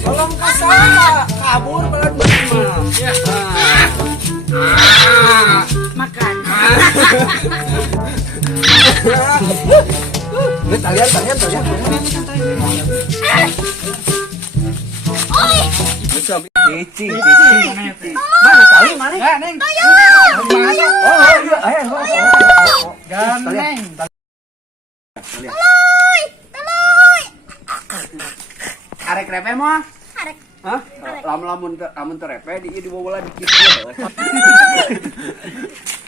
Tolong kasar kabur pelan Makan. Talian. Cicing. Mana tali mana? Neng. Gandeng. Arek repe mah? Arek. Hah? Lamun terepe di bola dikit.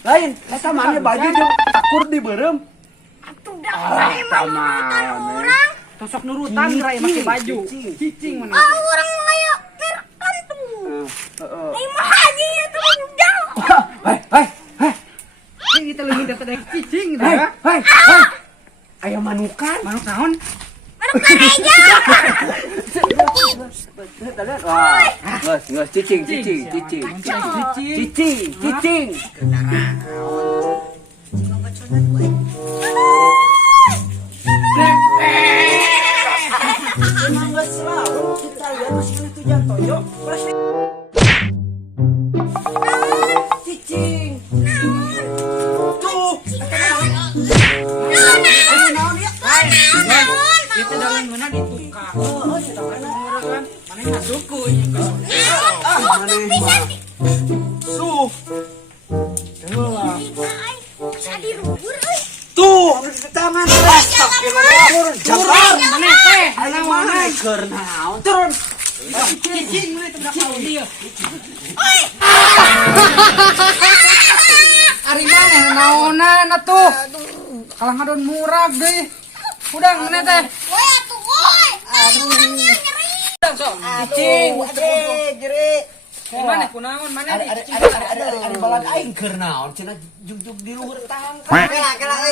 Lain, eta mana baju jeung takur di beureum. Atuh dah nurutan orang. Tosok nurutan gerai make baju. Cicing mana? Orang aya kerkan tuh. Ai mah haji itu udah. Hei. Ini kita leuwih dapat cicing Hei. dah. Aya manukan. Manuk naon? Manukan aja. Wah, geus cicing. Cicing. Tuh. Kita dalam mana ditukar. Mana ngasuku nya geus. Maneh mah. Suh. Tuh, di tangan. Turun mana teh? Ayo mana keur naon? Turun. Cicing mana teu tahu dia. Ari maneh naonan atuh? Kalang ngadon murag deui. Udang mana teh? Woi atuh woi. Nyeri. Sok cicing. Jere. Mana kunaon mana nih? Ada balan aing keur naon cenah jugjug di luhur tangka.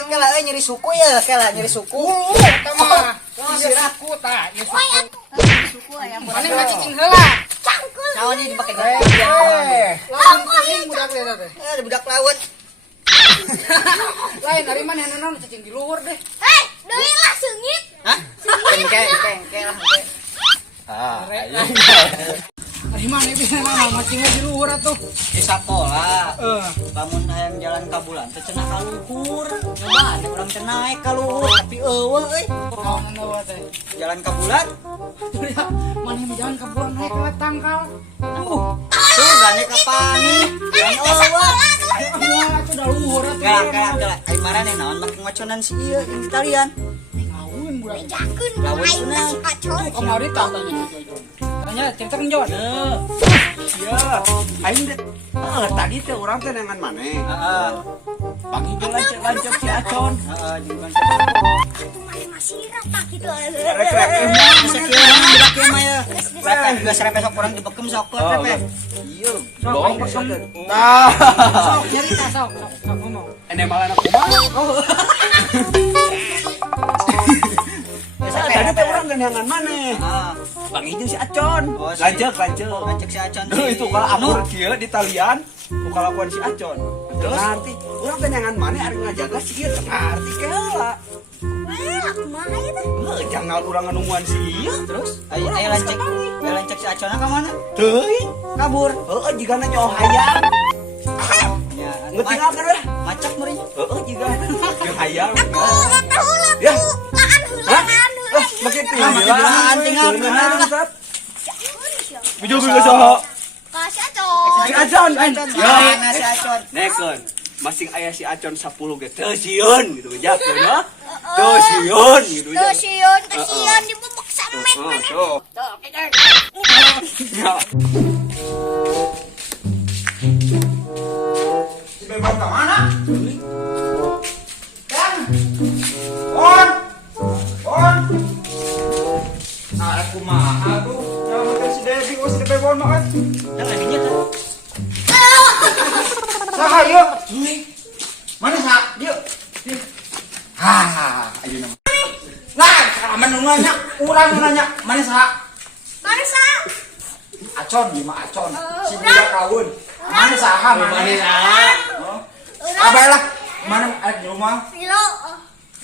Kela nyeri suku ya, nyeri suku. Eta mah siraku tah. Woi atuh. Suku aya. Mana mah cicing heula. Cangkul. Naon ini dipake Langsung cicing budak teh teh. ada budak laut. Lain dari mana naon cicing di luhur deh. Deui lah seungit. Hah? Engke lah. Dari mana bisa nama macingnya di luhur atuh? Di sekolah. Lamun hayang jalan ka bulan teh cenah ka luhur. Coba ada urang teh naik ka luhur tapi eueuh euy. Naon eueuh teh? Jalan ka bulan. Mana yang jalan ke bulan naik lewat tangkal. Tuh gane ka pani. Gane eueuh. Semua atuh da luhur atuh. Galak. Ai marane naon make ngoconan si ieu ing talian. Ngawin budak. Bejakeun Lawan aing sunang. masih acol. Kamari tanya. Tanya cerita kan Jon. Iya. Aing tadi teh urang teh nengan maneh. Heeh. Panggil lancep si Acon. Heeh, jeung Atuh mah masih rata gitu. Rek. Sekian budak ieu mah ya. Repe geus repe sok urang dibekem sok repe. Iya. Sok Sok. Sok cerita sok ngomong. Ene malah aku mah. Tadi teh urang nengan maneh. Heeh. Panggil jeung si Acon. Oh, si- Lanjut. Ngajak si Acon Itu kalau akur kieu di talian, kalakuan si Acon. Terus ngarti, urang teh nengan maneh ari ngajaga si ieu teu ngarti keula. Aku mah aya teh. Jangan urang nganumuan si ieu. terus aya lancek si Acona ka mana? Teuing. Kabur. Heeh, jigana nyaho hayang. Ya, Ngetinggalkeun we. macak meureun. Heeh, jigana jeung hayang. Tahu lah. Ya. Laan Hah? heula. Makin Bilaan tinggal bener. Bijou saha? Kasih acol. Si Acon. Ya, si Acon. Nekeun. masing aya si Acon 10 ge teu sieun gitu aja cenah. Teu sieun gitu aja. Kasihan dibubuk samet mana. Tuh. Tuh, kita. Ya. Si Bebon ke mana? Kan? On. Nah, aku mah tuh. Jangan makan si Devi, si Bebon mah kan. Jangan dinya tuh. Saha yuk. Mana sah? Yuk. Ayo nama. Nah, menunganya, urang nanya, mana sah? Mana sah? Acon, lima Acon. Si budak kawin. Mana saha? Mana saha? Abah lah. Mana di rumah? Pilo.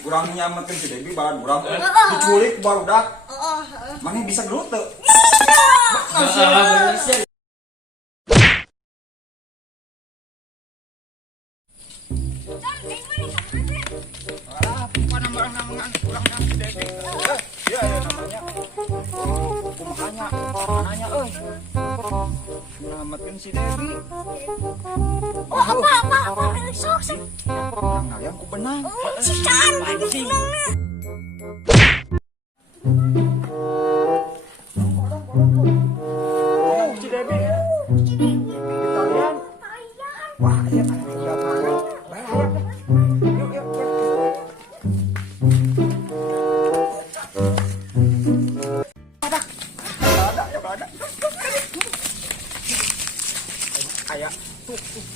Urang nyamatin si Devi bahan urang. Diculik baru dah. Mana bisa gelut tuh? Bukan nama urang si Devi. Iya, namanya. Kumakanya, mananya nyamatin si Devi. Oh, apa? Sok. Nah, yang ku benang. Si Chan, benangnya. Oh, si Devi. Italian. Wah, iya kan siapa? Yuk. Ada.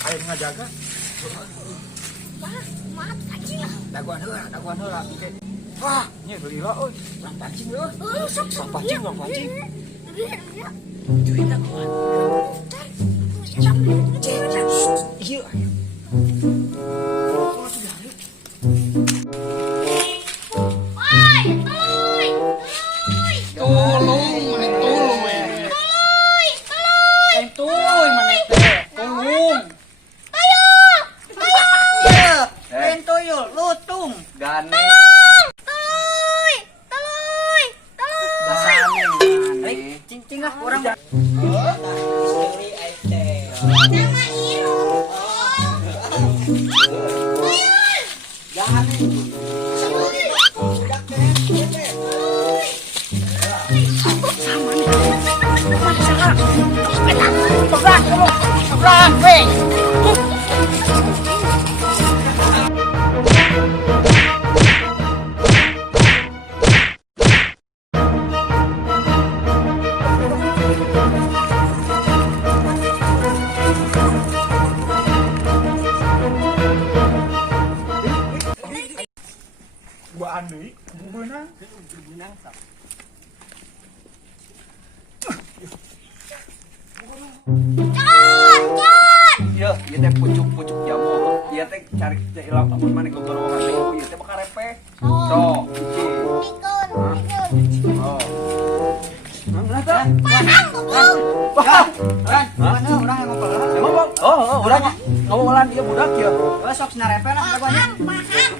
Ayah ngajaga. Maaf, kacil lah. Daguan heula. Wah, nya beli lah euy. Urang pancing euy. Sok. Pancing. Iya. Duit daguan. Iya. Tuyul, lutung. Gane. Cincin lah orang. Istri aite. Nama Iru. Jangan. Gua andui, benang. Iya, ieu teh pucuk jamu. Ieu teh cari ilang amun maneh gogorowan teh ieu teh bakarepe. Sok, hiji. Oh. Mana teh? Mana orang yang ngopel. Oh, urang ngomonglan ieu budak ieu. Sok sinarepe lah daguannya. Paham.